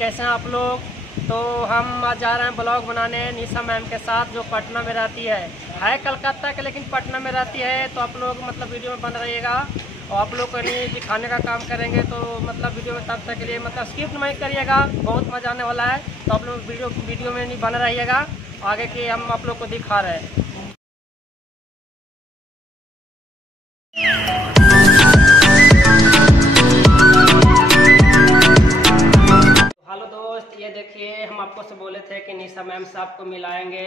कैसे हैं आप लोग। तो हम आज जा रहे हैं ब्लॉग बनाने निशा मैम के साथ, जो पटना में रहती है कलकत्ता के, लेकिन पटना में रहती है। तो आप लोग मतलब वीडियो में बन रहिएगा और आप लोग को नहीं दिखाने का काम करेंगे। तो मतलब वीडियो में तब तक के लिए मतलब स्किप नहीं करिएगा, बहुत मजा आने वाला है। तो आप लोग वीडियो में नहीं बन रहिएगा, आगे के हम आप लोग को दिखा रहे हैं। हेलो दोस्त, ये देखिए हम आपको से बोले थे कि निशा मैम से आपको मिलाएंगे।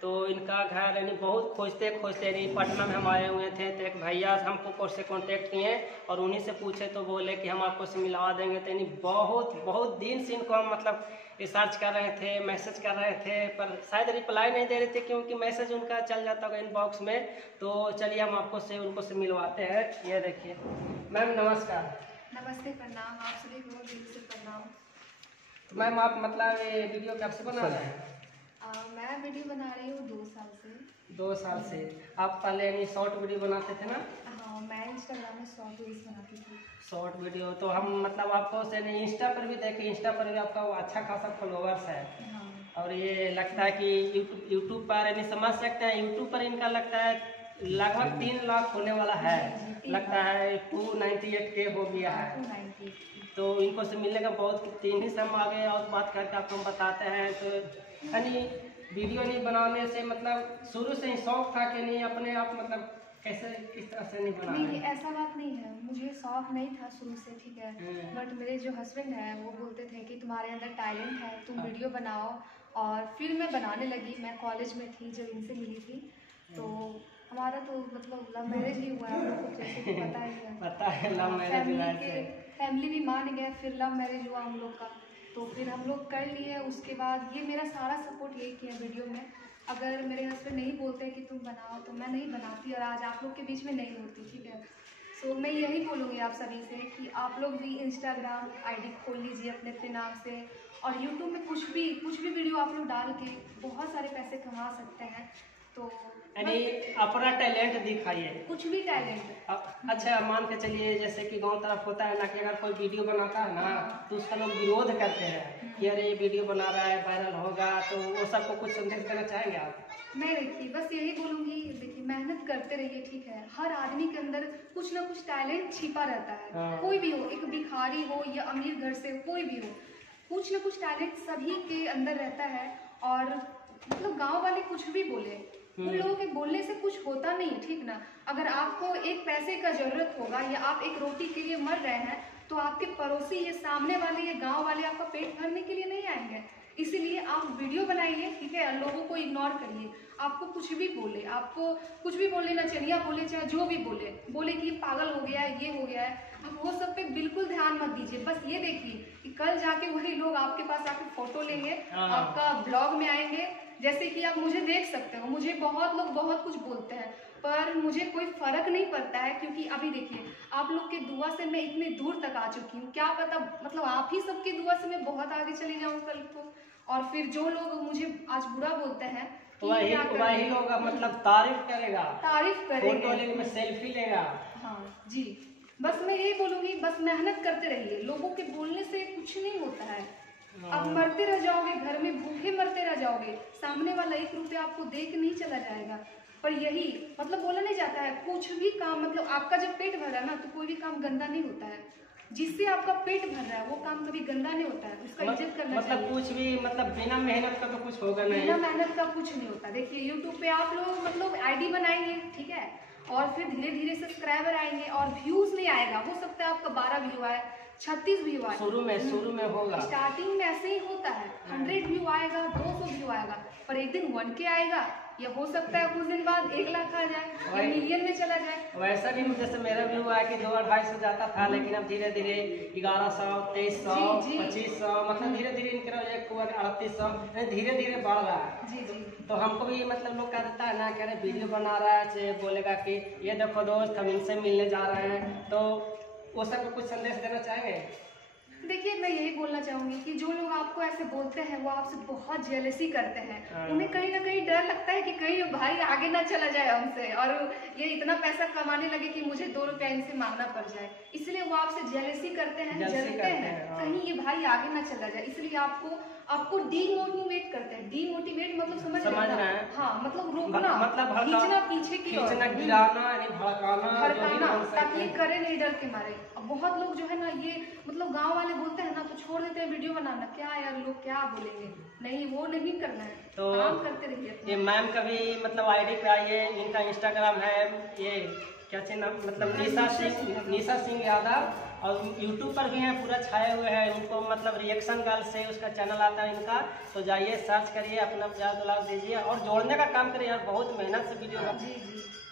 तो इनका घर यानी बहुत खोजते खोजते यानी पटना में हम आए हुए थे। तो एक भैया हमको से कांटेक्ट किए और उन्हीं से पूछे तो बोले कि हम आपको से मिलवा देंगे। तो यानी बहुत दिन से इनको हम मतलब रिसर्च कर रहे थे, मैसेज कर रहे थे, पर शायद रिप्लाई नहीं दे रहे थे क्योंकि मैसेज उनका चल जाता होगा इनबॉक्स में। तो चलिए हम आपको से उनको से मिलवाते हैं। ये देखिए मैम, नमस्कार। नमस्ते, प्रणाम। आप सभी को दिल से प्रणाम। तो मैम आप मतलब ये वीडियो कब से बना रहे हैं? मैं वीडियो बना रही हूँ 2 साल से। 2 साल से। आप पहले यानी शॉर्ट वीडियो बनाते थे ना? हाँ, मैं इंस्टाग्राम में शॉर्ट वीडियोस बनाती थी। शॉर्ट वीडियो तो हम मतलब आपको से इंस्टा पर भी देखे, इंस्टा पर भी आपका अच्छा खासा फॉलोवर्स है। हाँ। और ये लगता है कि यूट्यूब पर यानी समझ सकते हैं, यूट्यूब पर इनका लगता है लगभग 3 लाख होने वाला है। लगता है 298K हो गया है। 298K। तो इनको से मिलने का बहुत 3 ही से हम आगे और बात करके आपको हम बताते हैं। तो यानी वीडियो नहीं बनाने से मतलब शुरू से ही शौक था कि नहीं अपने आप मतलब कैसे किस तरह से नहीं बना? नहीं, ऐसा बात नहीं है, मुझे शौक नहीं था शुरू से, ठीक है। बट मेरे जो हस्बैंड है वो बोलते थे कि तुम्हारे अंदर टैलेंट है, तुम वीडियो बनाओ। और फिर मैं बनाने लगी। मैं कॉलेज में थी जब इनसे मिली थी। तो हमारा तो मतलब लव मैरिज ही हुआ है, आप लोग को जैसे कि पता ही है। पता है लव मैरिज। फैमिली भी मान गया, फिर लव मैरिज हुआ हम लोग का। तो फिर हम लोग कर लिए। उसके बाद ये मेरा सारा सपोर्ट यही किया वीडियो में। अगर मेरे हस्बैंड नहीं बोलते कि तुम बनाओ तो मैं नहीं बनाती और आज आप लोग के बीच में नहीं होती, ठीक है। सो मैं यही बोलूँगी आप सभी से कि आप लोग भी इंस्टाग्राम आईडी खोल लीजिए अपने अपने नाम से, और यूट्यूब में कुछ भी वीडियो आप लोग डाल के बहुत सारे पैसे कमा सकते हैं। तो यानी अपना टैलेंट दिखाइए, कुछ भी टैलेंट। अच्छा मान के चलिए जैसे कि गांव तरफ होता है ना कि अगर कोई वीडियो बनाता है ना तो उसका लोग विरोध करते हैं कि अरे ये वीडियो बना रहा है, वायरल होगा। तो वो सबको कुछ संदेश देना चाहेंगे आप? मैं देखिए बस यही बोलूँगी, देखिए मेहनत करते रहिए, ठीक है। हर आदमी के अंदर कुछ ना कुछ टैलेंट छिपा रहता है। कोई भी हो, एक भिखारी हो या अमीर घर से, कोई भी हो, कुछ ना कुछ टैलेंट सभी के अंदर रहता है। और मतलब गांव वाले कुछ भी बोले, उन लोगों के बोलने से कुछ होता नहीं, ठीक ना। अगर आपको एक पैसे का जरूरत होगा या आप एक रोटी के लिए मर रहे हैं तो आपके पड़ोसी, ये सामने वाले, ये गांव वाले आपका पेट भरने के लिए नहीं आएंगे। इसीलिए आप वीडियो बनाइए, ठीक है। लोगों को इग्नोर करिए। आपको कुछ भी बोले, आपको कुछ भी बोल लेना, चलिए बोले चाहे जो भी बोले कि पागल हो गया है, ये हो गया है, आप वो सब पे बिल्कुल ध्यान मत दीजिए। बस ये देखिए कि कल जाके वही लोग आपके पास आके फोटो लेंगे, आपका ब्लॉग में आएंगे। जैसे कि आप मुझे देख सकते हो, मुझे बहुत लोग बहुत कुछ बोलते हैं पर मुझे कोई फर्क नहीं पड़ता है, क्योंकि अभी देखिए आप लोग के दुआ से मैं इतनी दूर तक आ चुकी हूँ। क्या पता मतलब आप ही सबके दुआ से मैं बहुत आगे चली जाऊँ कल को। और फिर जो लोग मुझे आज बुरा बोलते हैं वही लोग मतलब तारीफ करेगा, फोटो लेने में सेल्फी लेगा। हाँ जी, बस मैं यही बोलूंगी, बस मेहनत करते रहिए। लोगों के बोलने से कुछ नहीं होता है। आप मरते रह जाओगे, घर में भूखे मरते रह जाओगे, सामने वाला 1 रुपया आपको दे के नहीं चला जाएगा। पर यही मतलब बोला नहीं जाता है, कुछ भी काम मतलब आपका जब पेट भर रहा है ना तो कोई भी काम गंदा नहीं होता है। जिससे आपका पेट भर रहा है वो काम कभी गंदा नहीं होता है, उसका इज्जत करना चाहिए। मतलब कुछ भी मतलब बिना मेहनत का तो कुछ होगा नहीं। बिना मेहनत का कुछ नहीं होता। देखिए यूट्यूब पे आप लोग मतलब आईडी बनाएंगे, ठीक है, और फिर धीरे धीरे सब्सक्राइबर आएंगे और व्यूज नहीं आएगा। हो सकता है आपका 12 व्यू आए, 36 व्यू आए, शुरू में होगा। स्टार्टिंग में ऐसे ही होता है। 100 व्यू आएगा, 200 व्यू आएगा, पर एक दिन 1K आएगा, या हो सकता है कुछ दिन बाद 1 लाख आ जाए या मिलियन में चला जाए। वैसा नहीं जैसे मेरा व्यू आया कि 200-250 जाता था, लेकिन अब धीरे धीरे 1100, 2300, 2500 मतलब धीरे धीरे इनके 3800 धीरे धीरे बढ़ रहा है। जी। तो हमको भी मतलब लोग कहता है ना, कह रहे वीडियो बना रहा है, बोलेगा कि ये देखो दोस्त हम इनसे मिलने जा रहे हैं। तो वो सब कुछ संदेश देना चाहेंगे? देखिए, मैं यही बोलना चाहूंगी कि जो लोग आपको ऐसे बोलते हैं वो आपसे बहुत जेलसी करते हैं। उन्हें कहीं ना कहीं डर लगता है कि कहीं भाई आगे ना चला जाए हमसे और ये इतना पैसा कमाने लगे कि मुझे 2 रुपया इनसे मांगना पड़ जाए, इसलिए वो आपसे जेलसी करते हैं, जलते हैं कहीं ये भाई आगे ना चला जाए, इसलिए आपको डीमोटिवेट करते हैं। डीमोटिवेट मतलब समझ रहे हैं? हाँ, मतलब रोकना, मतलब खींचना पीछे की ओर, भड़काना, ताकि ये करे नहीं डर के मारे। अब बहुत लोग जो है ना, ये मतलब गांव वाले बोलते हैं ना तो छोड़ देते हैं वीडियो बनाना, क्या यार लोग क्या बोलेंगे, नहीं वो नहीं करना है, तो काम करते रहिए। ये मैम का भी मतलब आईडी पे आइए, इनका इंस्टाग्राम है, ये क्या नाम मतलब निशा सिंह यादव, और यूट्यूब पर भी हैं, पूरा छाए हुए हैं। उनको मतलब रिएक्शन गर्ल से उसका चैनल आता है इनका, तो जाइए सर्च करिए, अपना प्यार दुलार दीजिए और जोड़ने का काम करिए यार, बहुत मेहनत से वीडियो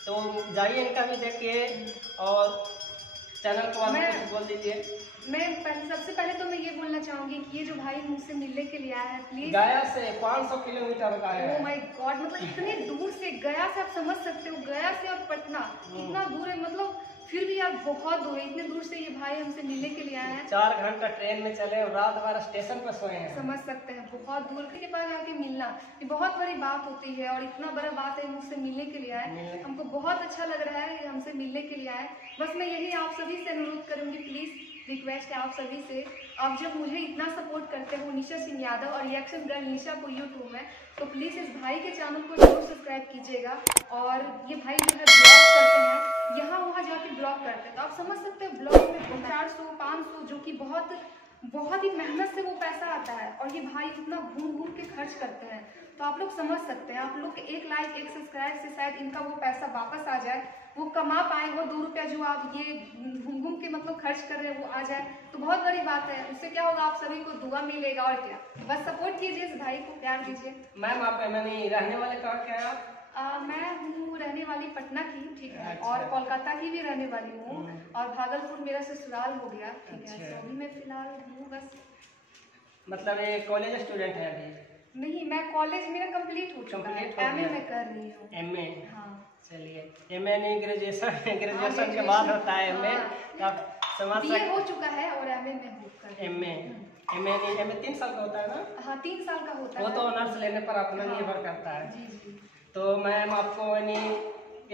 तो जाइए इनका भी देखिए और चैनल को बोल दीजिए। मैं सबसे पहले तो मैं ये बोलना चाहूंगी कि ये जो भाई मुझसे मिलने के लिए आया है, प्लीज गया से 500 किलोमीटर का है। ओह माय गॉड, मतलब इतने दूर से, गया से आप समझ सकते हो, गया से और पटना इतना दूर है, मतलब फिर भी यार बहुत दूर है, इतने दूर से ये भाई हमसे मिलने के लिए आए हैं। 4 घंटा ट्रेन में चले और रात भर स्टेशन पर सोए हैं। समझ सकते हैं, बहुत दूर के पास आके मिलना ये बहुत बड़ी बात होती है, और इतना बड़ा बात है मुझसे मिलने के लिए आए, हमको बहुत अच्छा लग रहा है हमसे मिलने के लिए आए। बस मैं यही आप सभी से अनुरोध करूंगी, प्लीज रिक्वेस्ट है आप सभी से, आप जब मुझे इतना सपोर्ट करते हो निशा सिंह यादव और रिएक्शन गर्ल निशा को यूट्यूब में, तो प्लीज़ इस भाई के चैनल को जरूर सब्सक्राइब कीजिएगा। और ये भाई जो है ब्लॉग करते हैं, यहाँ वहाँ जाके ब्लॉग करते हैं, तो आप समझ सकते हो ब्लॉग में 400-500 जो कि बहुत ही मेहनत से वो पैसा आता है, और ये भाई इतना घूम के खर्च करते हैं, तो आप लोग समझ सकते हैं, आप लोग के 1 लाइक 1 सब्सक्राइब से शायद इनका वो पैसा वापस आ जाए, वो कमा पाए, वो 2 रुपया जो आप ये घूम के मतलब खर्च कर रहे हैं वो आ जाए, तो बहुत बड़ी बात है। उससे क्या होगा, आप सभी को दुआ मिलेगा, और क्या, बस सपोर्ट कीजिए इस भाई को, प्यार दीजिए। मैम आप रहने वाले कहाँ के हैं आप? मैं हूँ रहने वाली पटना की, ठीक है, अच्छा। और कोलकाता की भी रहने वाली हूँ, और भागलपुर मेरा ससुराल हो गया, ठीक है, तो अभी मैं फिलहाल हूँ बस। मतलब ये कॉलेज स्टूडेंट है अभी? नहीं, मैं कॉलेज मेरा कंप्लीट हो चुका है, एमए में कर रही हूँ। एमए? हाँ। चलिए, एमए नहीं ग्रेजुएशन के बाद होता है एमए, आप समझ सकते। बीए हो चुका है और एमए में हूँ। एमए 3 साल का होता है ना? हाँ, 3 साल का होता है, वो तो ऑनर्स लेने पर अपना निर्भर करता है। जी। तो मैम आपको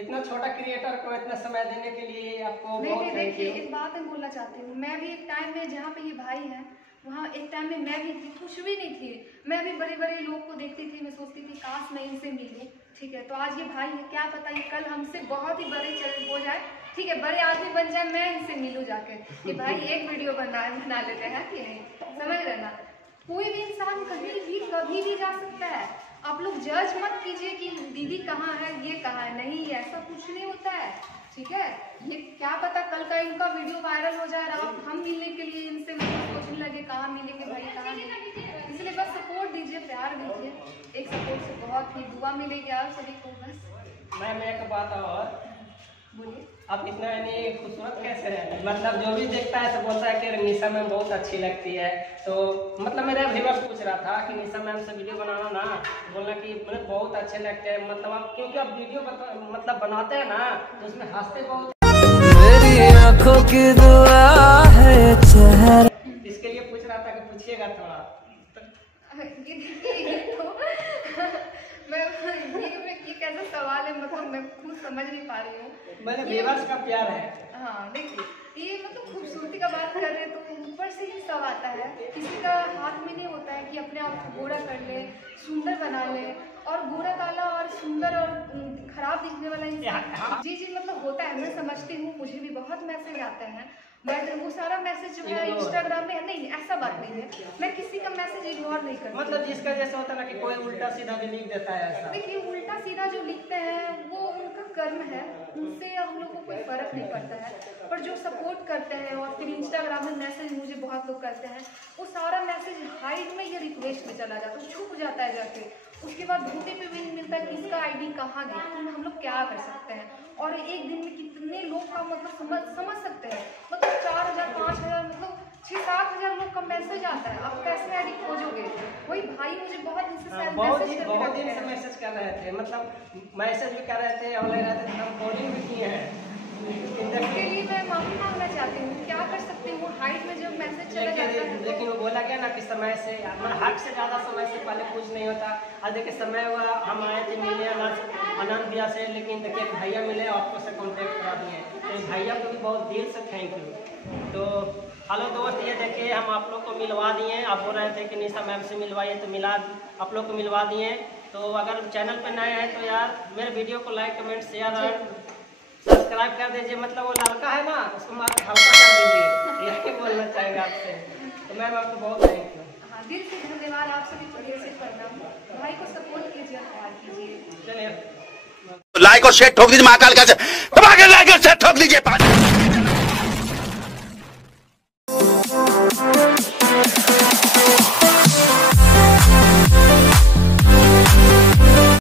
इतना छोटा क्रिएटर को इतना समय देने के लिए आपको बहुत थैंक यू। एक बात मैं बोलना चाहती हूँ, मैं भी एक टाइम में जहाँ पे ये भाई है वहाँ एक टाइम में मैं भी थी, कुछ भी नहीं थी, मैं भी बड़े लोग को देखती थी, मैं सोचती थी काश मैं इनसे मिलूं, ठीक है, तो आज ये भाई है, क्या पता ये कल हमसे बहुत ही बड़े हो जाए, ठीक है, बड़े आदमी बन जाए, मैं इनसे मिलूं जाके कि भाई एक वीडियो बना लेते हैं कि नहीं, समझ रहे ना। कोई भी इंसान कहीं भी कभी भी जा सकता है, आप लोग जज मत कीजिए कि दीदी कहाँ है, ये कहाँ है, नहीं ऐसा कुछ नहीं होता है, ठीक है। ये क्या पता कल का इनका वीडियो वायरल हो जाए और आप हम मिलने के लिए इनसे सोचने लगे कहाँ मिलेंगे भाई, कहाँ मिलेंगे, इसलिए बस सपोर्ट दीजिए, प्यार दीजिए, एक सपोर्ट से बहुत ही दुआ मिलेगी आप सभी को। बस मैम एक बात और बोलिए, आप इतना खूबसूरत कैसे है, मतलब जो भी देखता है तो बोलता है कि निशा मैम बहुत अच्छी लगती है, तो मतलब मेरा व्यूअर पूछ रहा था कि निशा मैम से वीडियो बनाना ना, बोलना कि मतलब बहुत अच्छे लगते हैं, मतलब आप क्योंकि आप वीडियो मतलब बनाते हैं ना तो उसमें हंसते बहुत, मेरी आंखों की दुआ है चेहरा, इसके लिए पूछ रहा था कि पूछिएगा थोड़ा। ये कैसा सवाल है, मतलब मैं खुद समझ नहीं पा रही हूँ, मेरे व्यूअर्स का प्यार है। हाँ देखिए, ये मतलब खूबसूरती का बात कर रहे हैं तो ऊपर से ही सब आता है, किसी का हाथ में नहीं होता है कि अपने आप को गोरा कर ले, सुंदर बना ले, और गोरा काला और सुंदर और खराब दिखने वाला इंसान, जी मतलब होता है, मैं समझती हूँ, मुझे भी बहुत मैसेज आते हैं, बट वो सारा मैसेज जो है इंस्टाग्राम में है, नहीं ऐसा बात नहीं है, मैं किसी का मैसेज इग्नोर नहीं करती, मतलब जिसका जैसा होता है ना कि कोई उल्टा सीधा भी लिख देता है ऐसा। देखिए उल्टा सीधा जो लिखते हैं वो उनका कर्म है, उनसे हम लोग को कोई फर्क नहीं पड़ता है, पर जो सपोर्ट करते हैं और फिर इंस्टाग्राम में मैसेज मुझे बहुत लोग करते हैं, वो सारा मैसेज हाइड में या रिक्वेस्ट में चला जाता है, छुप जाता है जाके, उसके बाद ढूंढने पे भी नहीं मिलता कि इसका आईडी कहाँ गया, तो हम लोग क्या कर सकते हैं। और एक दिन में कितने लोग का मतलब समझ सकते हैं, मतलब 4000 5000 मतलब 6-7 हजार लोग का मैसेज आता है, आप कैसे आईडी खोजोगे। वही भाई मुझे बहुत दिन से मैसेज कर रहे थे, मतलब मैसेज भी कर रहे थे, ऑनलाइन रहते थे, हम कॉलिंग भी किए हैं, इसके लिए मैं माफी मांगना चाहती हूँ, क्या कर सकती हूँ, हाइट में जब मैसेज चला जाता है लगे ना कि समय से हद से ज़्यादा समय से पहले कुछ नहीं होता। और देखिए समय हुआ हम आए थे मिले आनंद भैया से, लेकिन देखिए भैया मिले आपको से कॉन्टेक्ट करा दिए, तो भैया को भी बहुत दिल से थैंक यू। तो हेलो दोस्त, ये देखिए हम आप लोग को मिलवा दिए। आप बोल रहे थे कि निशा मैम से मिलवाइए, तो मिला आप लोग को मिलवा दिए। तो अगर चैनल पर नए हैं तो यार मेरे वीडियो को लाइक कमेंट शेयर और सब्सक्राइब कर दीजिए। मतलब वो लड़का है ना, उसको मात्र हल्का कर दीजिए, यही बोलना चाहेंगे आपसे। तो मैम आपको बहुत थैंक यू। हाँ, दिल से धन्यवाद, आप सभी को दिल से प्रणाम। भाई को सपोर्ट कीजिए और प्यार कीजिए। चलिए लाइक और शेयर ठोक दीजिए, महाकाल का से दबा के लाइक और शेयर ठोक दीजिए।